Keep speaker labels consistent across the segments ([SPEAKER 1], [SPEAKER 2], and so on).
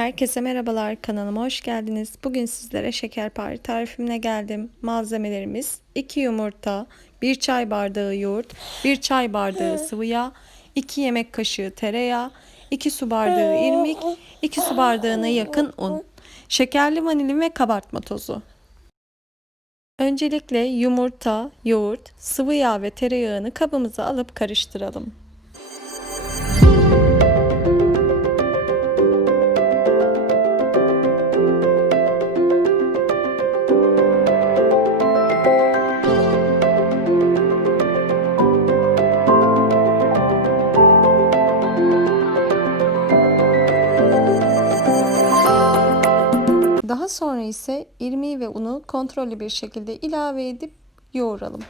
[SPEAKER 1] Herkese merhabalar kanalıma hoş geldiniz. Bugün sizlere şekerpare tarifimle geldim. Malzemelerimiz 2 yumurta, 1 çay bardağı yoğurt, 1 çay bardağı sıvı yağ, 2 yemek kaşığı tereyağı, 2 su bardağı irmik, 2 su bardağına yakın un, şekerli vanilin ve kabartma tozu. Öncelikle yumurta, yoğurt, sıvı yağ ve tereyağını kabımıza alıp karıştıralım. Daha sonra ise irmiği ve unu kontrollü bir şekilde ilave edip yoğuralım.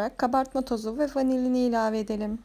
[SPEAKER 1] Olarak kabartma tozu ve vanilini ilave edelim.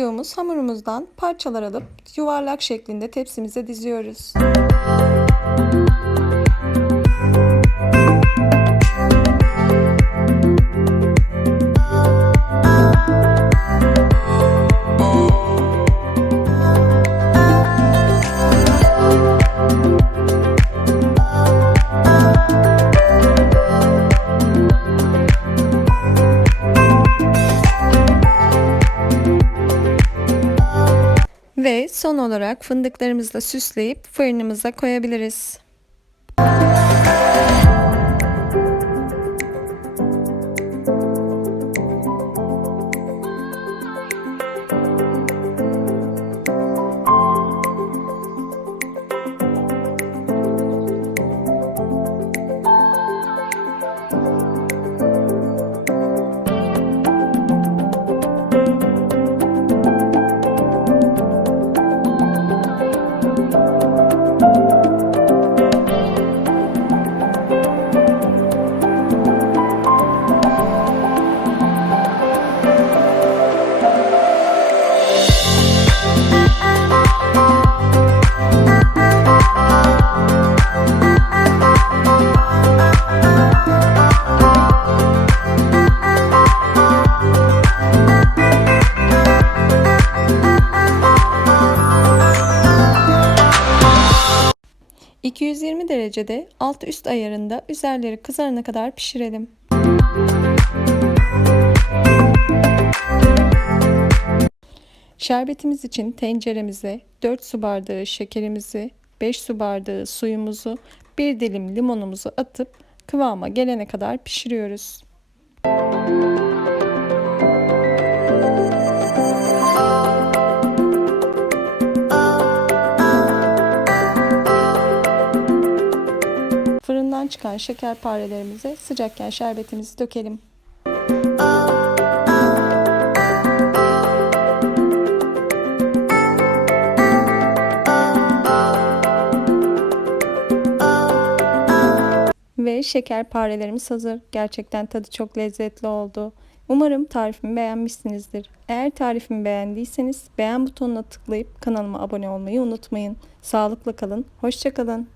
[SPEAKER 1] Yoğurduğumuz hamurumuzdan parçalar alıp yuvarlak şeklinde tepsimize diziyoruz. Ve son olarak fındıklarımızla süsleyip fırınımıza koyabiliriz. ...220 derecede alt üst ayarında üzerleri kızarana kadar pişirelim. Şerbetimiz için tenceremize 4 su bardağı şekerimizi, 5 su bardağı suyumuzu, 1 dilim limonumuzu atıp kıvama gelene kadar pişiriyoruz. Fırından çıkan şekerparelerimize sıcakken şerbetimizi dökelim. Ve şekerparelerimiz hazır. Gerçekten tadı çok lezzetli oldu. Umarım tarifimi beğenmişsinizdir. Eğer tarifimi beğendiyseniz beğen butonuna tıklayıp kanalıma abone olmayı unutmayın. Sağlıkla kalın, hoşçakalın.